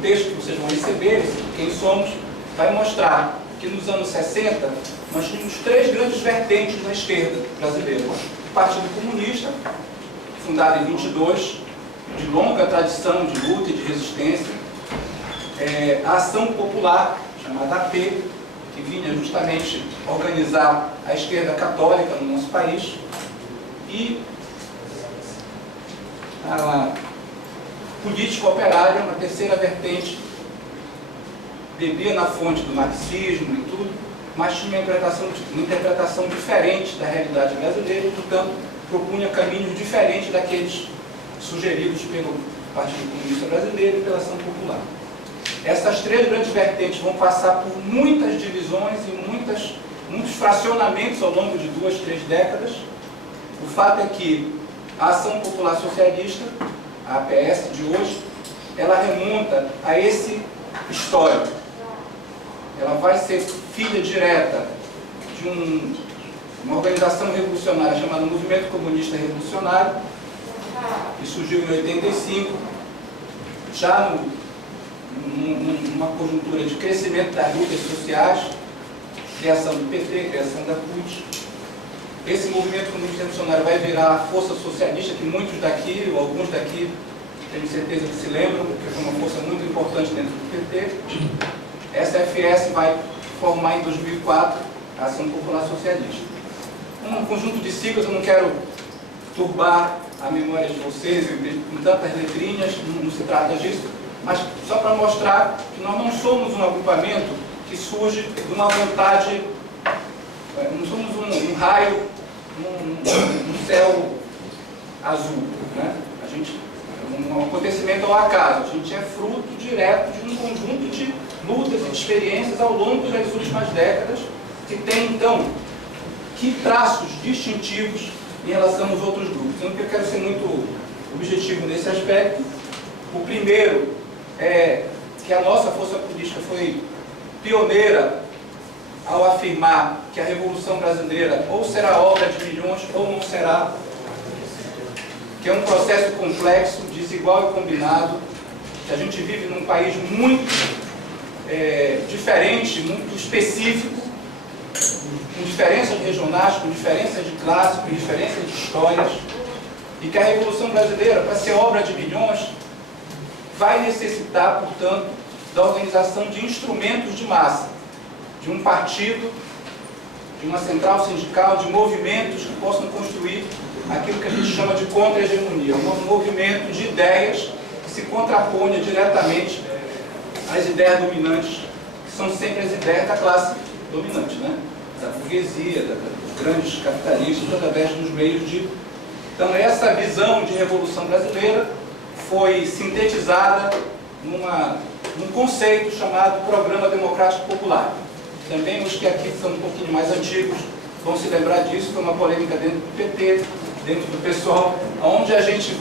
texto que vocês vão receber, Quem Somos, vai mostrar que nos anos 60 nós tínhamos 3 grandes vertentes na esquerda brasileira. O Partido Comunista, fundado em 22, de longa tradição de luta e de resistência. A Ação Popular, chamada AP, que vinha justamente organizar a esquerda católica no nosso país. E a política operária, uma terceira vertente, bebia na fonte do marxismo e tudo, mas tinha uma interpretação diferente da realidade brasileira e, portanto, propunha caminhos diferentes daqueles sugeridos pelo Partido Comunista Brasileiro e pela Ação Popular. Essas 3 grandes vertentes vão passar por muitas divisões e muitos fracionamentos ao longo de 2, 3 décadas. O fato é que a Ação Popular Socialista, a APS de hoje, ela remonta a esse histórico. Ela vai ser filha direta de uma organização revolucionária chamada Movimento Comunista Revolucionário, que surgiu em 85, já numa conjuntura de crescimento das lutas sociais, criação do PT, criação da CUT. Esse movimento comunista revolucionário vai virar a força socialista, que muitos daqui, ou alguns daqui, tenho certeza que se lembram, porque foi uma força muito importante dentro do PT. Essa FS vai formar em 2004 a Ação Popular Socialista. Um conjunto de siglas, eu não quero turbar a memória de vocês com tantas letrinhas, não se trata disso, mas só para mostrar que nós não somos um agrupamento que surge de uma vontade, não somos um raio num céu azul, né? A gente, um acontecimento ao acaso, a gente é fruto direto de um conjunto de lutas e experiências ao longo das últimas décadas, que tem, então, que traços distintivos em relação aos outros grupos. Então, eu quero ser muito objetivo nesse aspecto. O primeiro é que a nossa força política foi pioneira ao afirmar que a Revolução Brasileira ou será obra de milhões ou não será, que é um processo complexo, desigual e combinado, que a gente vive num país muito diferente, muito específico, com diferenças regionais, com diferenças de classe, com diferenças de histórias, e que a Revolução Brasileira, para ser obra de milhões, vai necessitar, portanto, da organização de instrumentos de massa, de um partido, de uma central sindical, de movimentos que possam construir aquilo que a gente chama de contra-hegemonia, um movimento de ideias que se contraponha diretamente às ideias dominantes, que são sempre as ideias da classe dominante, né? Da burguesia, dos grandes capitalistas, através dos meios de... Então, essa visão de Revolução Brasileira foi sintetizada num conceito chamado Programa Democrático Popular. Também os que aqui são um pouquinho mais antigos vão se lembrar disso, foi uma polêmica dentro do PT, dentro do PSOL, onde a gente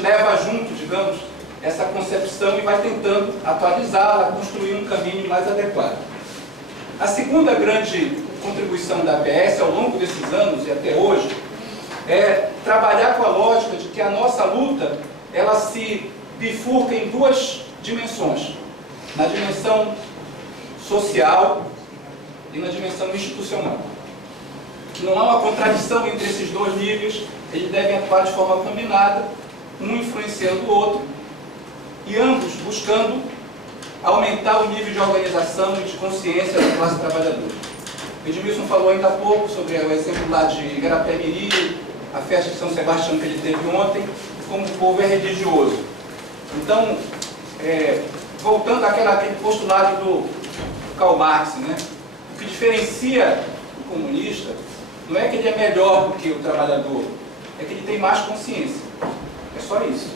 leva junto, digamos, essa concepção e vai tentando atualizá-la, construir um caminho mais adequado. A segunda grande contribuição da APS ao longo desses anos e até hoje é trabalhar com a lógica de que a nossa luta ela se bifurca em 2 dimensões, na dimensão social e na dimensão institucional. Que não há uma contradição entre esses 2 níveis, eles devem atuar de forma combinada, um influenciando o outro, e ambos buscando aumentar o nível de organização e de consciência da classe trabalhadora. O Edmilson falou ainda há pouco sobre o exemplo lá de Igarapé-Miri, a festa de São Sebastião que ele teve ontem, como o povo é religioso. Então, voltando àquele postulado do Karl Marx, né? O que diferencia o comunista não é que ele é melhor do que o trabalhador, é que ele tem mais consciência. É só isso,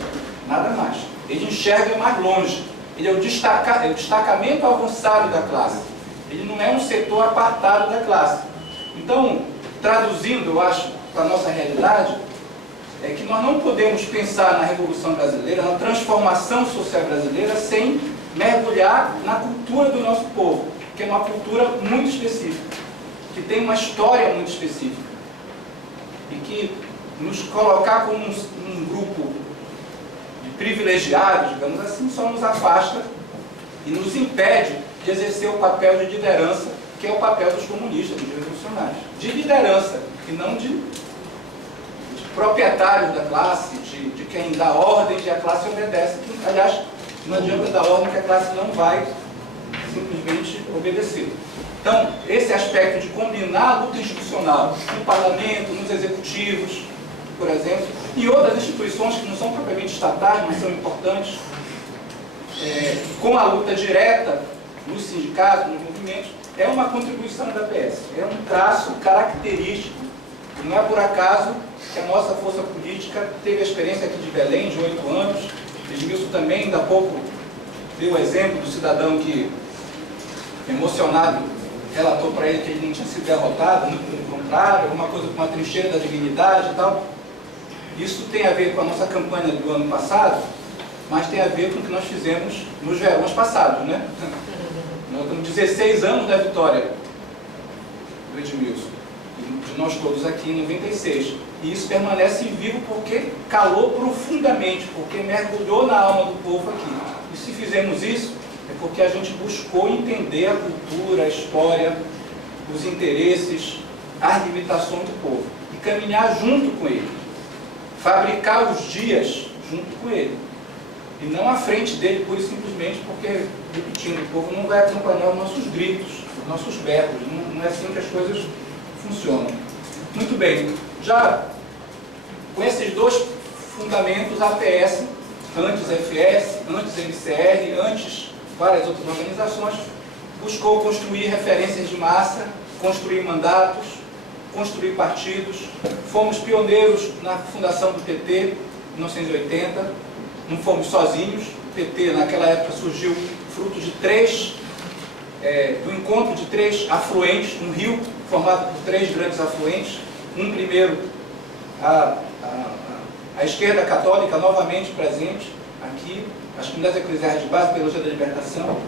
nada mais. Ele enxerga mais longe. Ele é o destacamento avançado da classe. Ele não é um setor apartado da classe. Então, traduzindo, eu acho, para a nossa realidade, é que nós não podemos pensar na Revolução Brasileira, na transformação social brasileira, sem mergulhar na cultura do nosso povo, que é uma cultura muito específica, que tem uma história muito específica, e que nos colocar como um grupo de privilegiados, digamos assim, só nos afasta e nos impede de exercer o papel de liderança, que é o papel dos comunistas, dos revolucionários. De liderança, e não de proprietários da classe, de quem dá ordem e a classe obedece. Que, aliás, não adianta dar ordem que a classe não vai simplesmente obedecer. Então, esse aspecto de combinar a luta institucional no parlamento, nos executivos, por exemplo, e outras instituições que não são propriamente estatais, mas são importantes, com a luta direta nos sindicatos, nos movimentos, é uma contribuição da PS. É um traço característico. Não é por acaso que a nossa força política teve a experiência aqui de Belém, de 8 anos. Edmilson também, ainda há pouco, deu o exemplo do cidadão que, emocionado, relatou para ele que ele não tinha sido derrotado, muito pelo contrário, alguma coisa com a trincheira da dignidade e tal. Isso tem a ver com a nossa campanha do ano passado, mas tem a ver com o que nós fizemos nos verões passados, né? Nós temos 16 anos da vitória do Edmilson, de nós todos aqui em 96. E isso permanece vivo porque calou profundamente, porque mergulhou na alma do povo aqui. E se fizemos isso, é porque a gente buscou entender a cultura, a história, os interesses, as limitações do povo. E caminhar junto com ele. Fabricar os dias junto com ele. E não à frente dele, pura e simplesmente porque, repetindo, o povo não vai acompanhar os nossos gritos, os nossos berros. Não é assim que as coisas funcionam. Muito bem. Já com esses dois fundamentos, a APS, antes FS, antes MCR, antes várias outras organizações, buscou construir referências de massa, construir mandatos, construir partidos. Fomos pioneiros na fundação do PT, em 1980. Não fomos sozinhos. O PT, naquela época, surgiu fruto de do encontro de 3 afluentes, um rio formado por 3 grandes afluentes. Um primeiro, a esquerda católica novamente presente aqui, as comunidades eclesiais de base, Teologia da Libertação.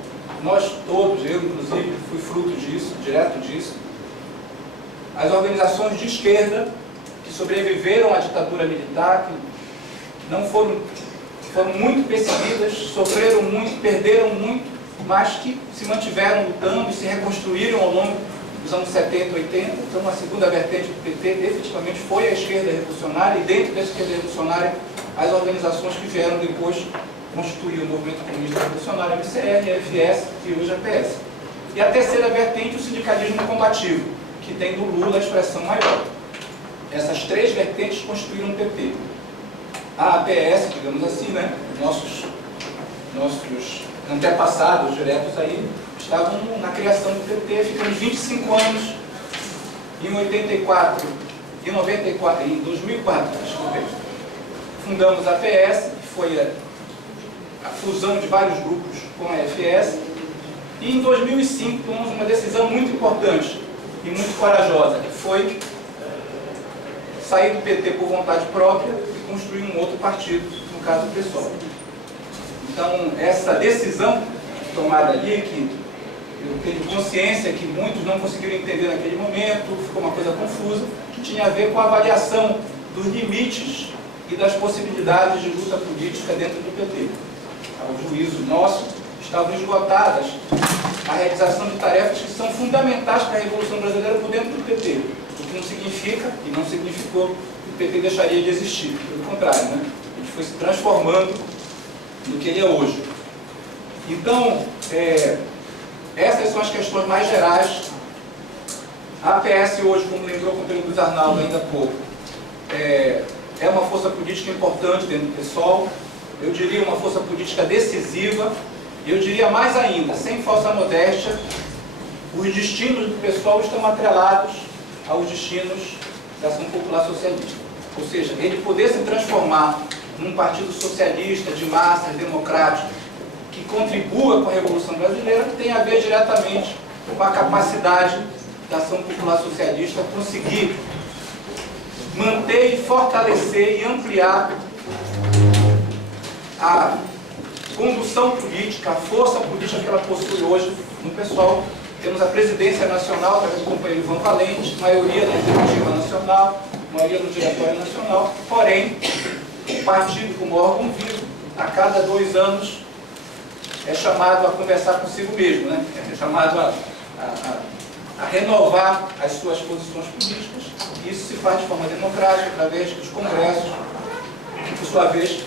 Nós todos, eu inclusive, fui fruto disso, direto disso. As organizações de esquerda que sobreviveram à ditadura militar, que não foram muito perseguidas, sofreram muito, perderam muito, mas que se mantiveram lutando e se reconstruíram ao longo dos anos 70 e 80. Então, a segunda vertente do PT efetivamente foi a esquerda revolucionária, e dentro dessa esquerda revolucionária, as organizações que vieram depois constituir o movimento comunista revolucionário, MCR, FS e hoje a PS. E a terceira vertente, o sindicalismo combativo, que tem do Lula a expressão maior. Essas 3 vertentes constituíram o PT. A APS, digamos assim, né? Nossos antepassados diretos aí estavam na criação do PT, ficamos 25 anos em 84, em 2004, desculpe, fundamos a APS, que foi a fusão de vários grupos com a FS, e em 2005 tomamos uma decisão muito importante e muito corajosa, que foi sair do PT por vontade própria e construir um outro partido, no caso o PSOL. Então, essa decisão tomada ali, que eu tenho consciência que muitos não conseguiram entender naquele momento, ficou uma coisa confusa, que tinha a ver com a avaliação dos limites e das possibilidades de luta política dentro do PT. Ao juízo nosso, estavam esgotadas a realização de tarefas que são fundamentais para a Revolução Brasileira por dentro do PT. O que não significa, e não significou, que o PT deixaria de existir. Pelo contrário, né? Ele foi se transformando no que ele é hoje. Então, essas são as questões mais gerais. A APS hoje, como lembrou o conteúdo do Arnaldo ainda há pouco, é uma força política importante dentro do PSOL. Eu diria uma força política decisiva. E eu diria mais ainda, sem falsa modéstia, os destinos do PSOL estão atrelados aos destinos da Ação Popular Socialista. Ou seja, ele poder se transformar num partido socialista, de massas, democrático, que contribua com a Revolução Brasileira, tem a ver diretamente com a capacidade da Ação Popular Socialista conseguir manter e fortalecer e ampliar a condução política, a força política que ela possui hoje no PSOL. Temos a presidência nacional, através do companheiro Ivan Valente, maioria na executiva nacional, maioria no diretório nacional, porém, o partido como órgão vivo, a cada 2 anos, é chamado a conversar consigo mesmo, né? É chamado a renovar as suas posições políticas. Isso se faz de forma democrática, através dos congressos, que, por sua vez,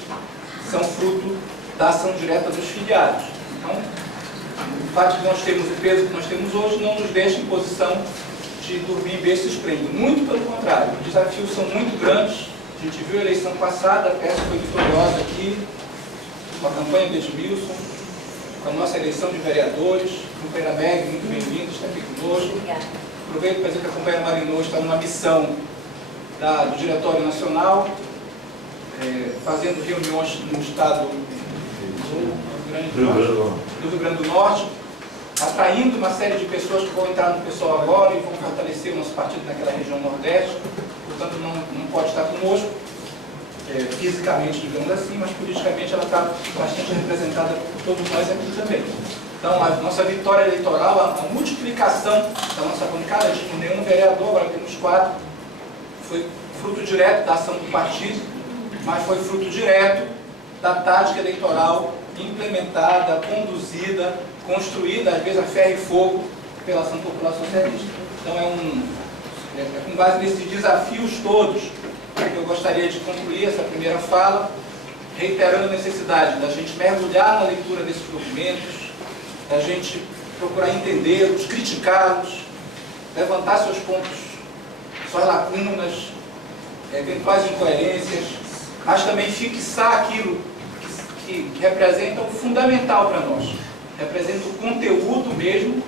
são fruto da ação direta dos filiados. Então, o fato de nós termos o peso que nós temos hoje não nos deixa em posição de dormir em berço esplêndido. Muito pelo contrário, os desafios são muito grandes. A gente viu a eleição passada, a peça foi vitoriosa aqui, com a campanha de Edmilson, com a nossa eleição de vereadores. A companheira Meg, muito bem-vinda, está aqui conosco. Aproveito para dizer que a companheira Marinô está numa missão do Diretório Nacional, fazendo reuniões no estado do Rio Grande do Norte, atraindo uma série de pessoas que vão entrar no PSOL agora e vão fortalecer o nosso partido naquela região Nordeste. Portanto, não pode estar conosco, fisicamente, digamos assim, mas politicamente ela está bastante representada por todos nós aqui também. Então, a nossa vitória eleitoral, a multiplicação da nossa bancada, de nenhum vereador, agora temos 4, foi fruto direto da ação do partido, mas foi fruto direto da tática eleitoral implementada, conduzida, construída, às vezes a ferro e fogo, pela Ação Popular Socialista. Então, é com base nesses desafios todos que eu gostaria de concluir essa primeira fala, reiterando a necessidade da gente mergulhar na leitura desses documentos, da gente procurar entendê-los, criticá-los, levantar seus pontos, suas lacunas, eventuais incoerências, mas também fixar aquilo que representa o fundamental para nós, representa o conteúdo mesmo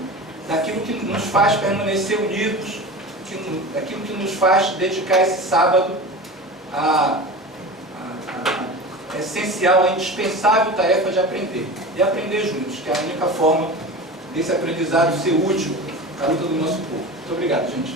daquilo que nos faz permanecer unidos, daquilo que nos faz dedicar esse sábado à essencial, à indispensável tarefa de aprender. E aprender juntos, que é a única forma desse aprendizado ser útil à luta do nosso povo. Muito obrigado, gente.